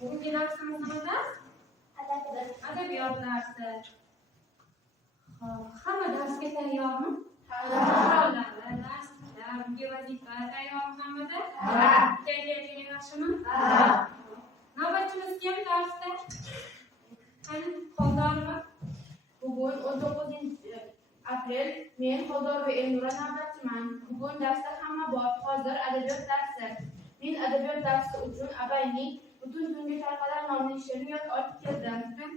Bugungi darsimiz nimada? Adabiyot darsi. Hamma darsga tayyormi? Savollar, darslar, unga vazifa tayyormi hammada? Kayfiyatingiz yaxshimi? Navbatchimiz kim darsda? Qani, Xoldorova? Bugun 19-aprel. Men Xoldorova Elnura navbatchiman. Bugun darsda hamma bor. Hozir adabiyot darsi. Men adabiyot darsi uchun Abayning Butun tunga tarqalar nomli she'rini yod olib keldim.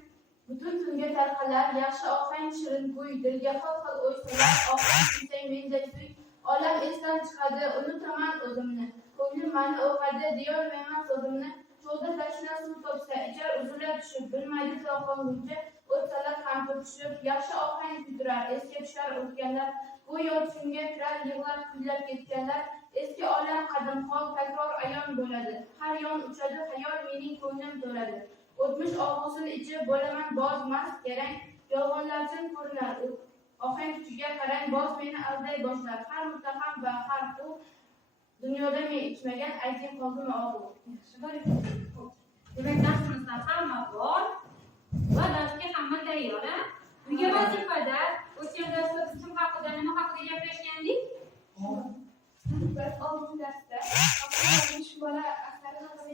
Butun tunga tarqalar yaxshi ohang shirin kuy, dilga xil o'y solar, ohang kuysang menday suy. Olam esdan chiqadi, unutaman o'zimni. Ko'nglim mani o'g'adi, deyolmayman so'zimni. Cho'lda tashna suv topsa, ichar uzular tushib, bilmaydi to'qonguncha, o'tsalar ham to'kishib, yaxshi ohang kuydirar, esga tushar o'tganlar, go'yo tushimga kirar, yig'lab kuylab ketganlar. Eski olam qadim hol takror ayon bo'ladi. Har yon uchadi xayol, mening ko'nglim to'ladi. O'tmish og'usin ichi bo'laman boz mast garang, yolg'onlarchin ko'rinar. Ohang kuchiga qarang, boz meni alday boshlar. Har muttaham va har u dunyoda men ichmagan ayting qoldimi og'u. Yaxshi bo'ling. Demak, darsimizda hamma bor va darsga hamma tayyor. Unga vazifada o'tgan darsda biz kim haqida, nima haqida gaplashgandik? Biz oldingi darsda shu bola asari haqida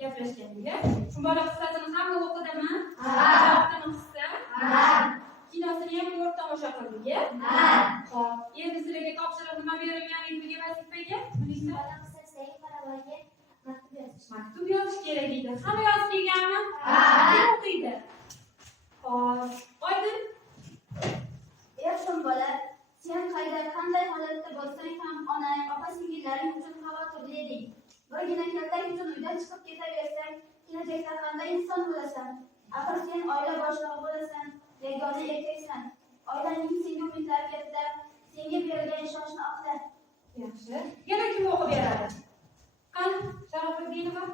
gaplashgandik. Shu bola qissasini hamma o'qidimi? Kinosini ham ko'rib tomosha qildik. Xo'p, endi sizlarga topshiriq nima berilgan bugungi vazifaga? Maktub yozish kerak edi. Hamma yozib kelganmi? Kim o'qiydi? Xo'p, oydin. Yaxshi bola, sen qanday holatda bo'lsang ham onang, opa-singillaring uchun xavotirli eding. Birgina kaltak uchun uydan chiqib ketaversang, kelajakda qanday inson bo'lasan? Axir sen oila boshlig'i bo'lasan, yagona erkaksan. Oilaning senga umidlari katta, senga berilgan ishonchni oqla. Yaxshi. Yana kim o'qib beradi? Qani, Sharofiddinova?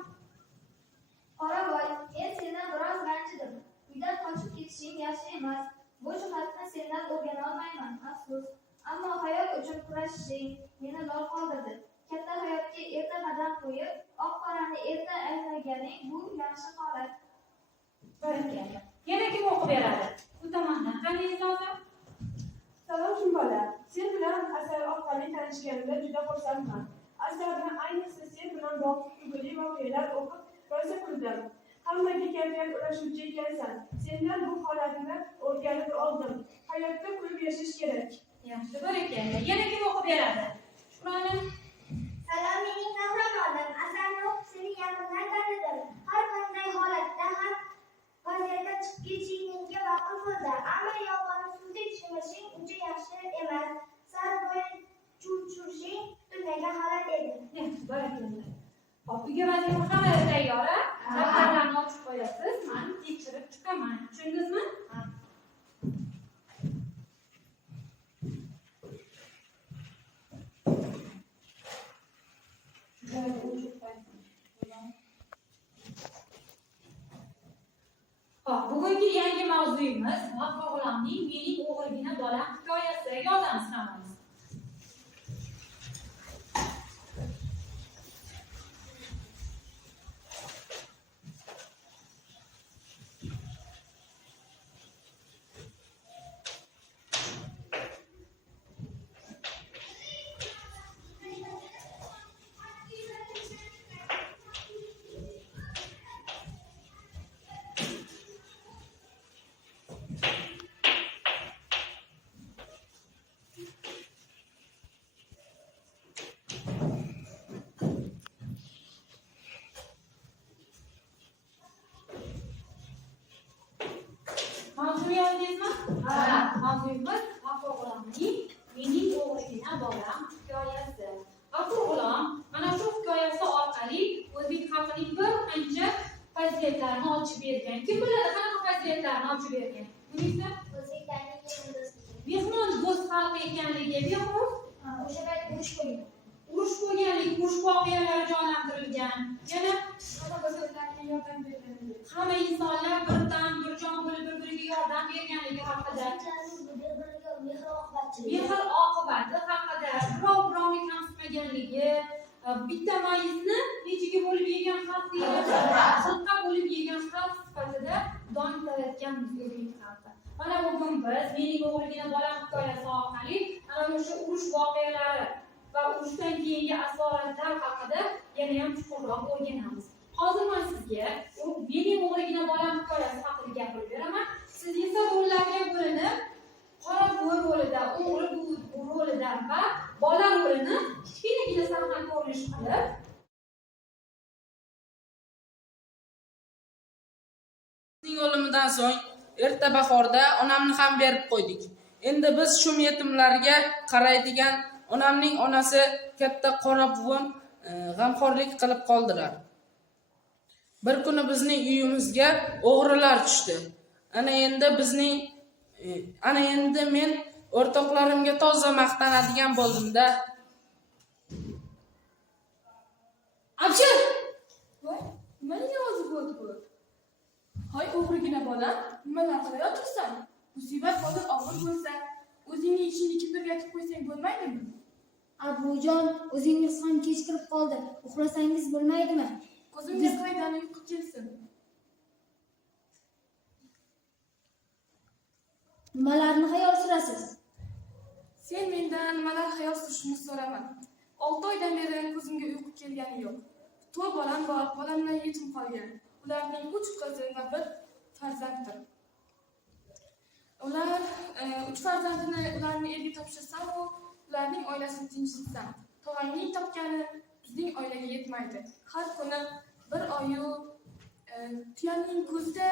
Qoravoy, men sendan biroz ranjidim. Uydan qochib ketishing yaxshi emas. Bu jihatni sendan o'rgana olmayman, afsus. Ammo hayot uchun kurashishing meni lol qoldirdi. Katta hayotga erta qadam qo'yib, oq-qorani erta anglaganing bu yaxshi holat. Barakalla. Yana kim o'qib beradi? Bu tomondan qanday ustozim? Salom bola. Sen bilan asar orqali tanishganimda juda xursandman. Asarni ayniqsa sen bilan bog'liq kulgili voqealar o'qib rosa kuldim. Hammaga kayfiyat ulashuvchi ekansan. Sendan bu holatni o'rganib oldim. Hayotda kulib yashash kerak. Yaxshi, barakalla. Yana kim o'qib beradi? Shukrona. Salom, mening qahramonim. Asarni o'qib seni yaqindan tanidim. Har qanday holatda, har vaziyatda chiqib ketishing menga ma'qul bo'ldi. Ammo yolg'onni suvdek tushunishing uncha yaxshi emas. Sal bo'yin churchurishing kutilmagan holat edi. Yaxshi, barakalla. Hop, uyga vazifa hamma tayyor. Daftarlarni ochib qo'yasiz. Men tekshirib chiqaman. Tushundingizmi? Hop, bugungi yangi mavzuyimiz Mahbubamning Mening o'g'ilgina bolam hikoyasi. Yozamiz hammamiz. Mavzu yozdingizmi? Mavzuyimiz G'afurg'ulomning Mening o'g'ilgina bolam hikoyasi. G'afurg'ulom mana shu hikoyasi orqali o'zbek xalqining bir qancha fazilatlarini ochib bergan. Kim biladi qanaqa fazilatlarni ochib bergan? Munisa? O'zbeklarning mehmon do'st xalq ekanligi, bequrus o'sha payt urush bo'lgan. urush bo'lganlik, urush voqealari jonlantirilgan. Yana Yordam berganligi. hamma insonlar birdan bir jon bo'lib bir-biriga yordam berganligi haqida. Mehr oqibati haqida, birov birovni kamsitmaganligi, bitta mayizni nechaga bo'lib yegan xalqni chiqardi. Mana bugun biz mening o'g'ligina bolam hikoyasi orqali ana o'sha urush voqealari va urushdan keyingi asoratlar haqida yana ham chuqurroq o'rganamiz. Hozir men sizga mening o'g'ligina bolam hikoyasi haqida gapirib beraman. Siz esa rollarga bo'linib, qora buvi rolida, o'g'li buvi rolidan va bola rolini kichkinagina sahna ko'rinish qilib o'limidan so'ng erta bahorda onamni ham berib qo'ydik. Endi biz shu yetimlarga qaraydigan onamning onasi katta qora buvim g'amxo'rlik qilib qoldilar. Bir kuni bizning uyimizga o'g'rilar tushdi. Ana endi men o'rtoqlarimga toza maqtanadigan bo'ldim-da. Abshir! Voy, nimaning ovozi bo'ldi bu? Hoy o'g'rigina bola, nimalar qilayotirsan? Musibat hozir og'ir bo'lsa, o'zingni ishingni kimdir yetib qo'ysang bo'lmaydimi? Abujon, o'zingiz ham kech kirib qoldi. Uxlasangiz bo'lmaydimi? Ko'zimga qaydan uyqu kelsin? Nimalarni xayol surasiz? Sen mendan nimalar xayol surishimni so'rama. 6 oydan beri ko'zimga uyqu kelgani yo'q. 4 bolam bor, bolamdan yetim qolgan. Ularning 3 qizi va 1 farzanddir. Ular 3 farzandini ularning erga topshirsam, ularning oilasini tinchitsam, tog'angning topgani bizning oilaga yetmaydi. Har kuni bir oyu tuyaning ko'zida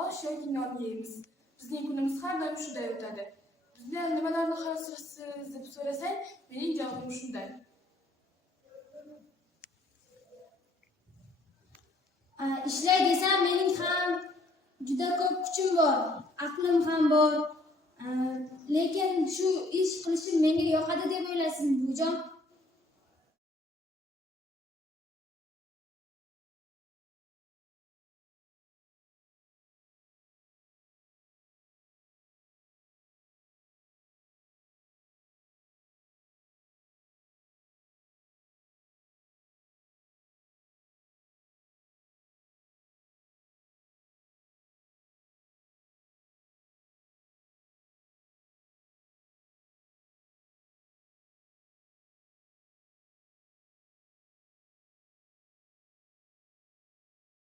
osh yoki non yeymiz. Bizning kunimiz har doim shunday o'tadi. Bizlar nimalarni xayol surasiz deb so'rasang, mening javobim shunday. Ishlay desam, mening ham juda ko'p kuchim bor, aqlim ham bor. Lekin shu ish qilishim menga yoqadi deb o'ylaysizmi, buvijon?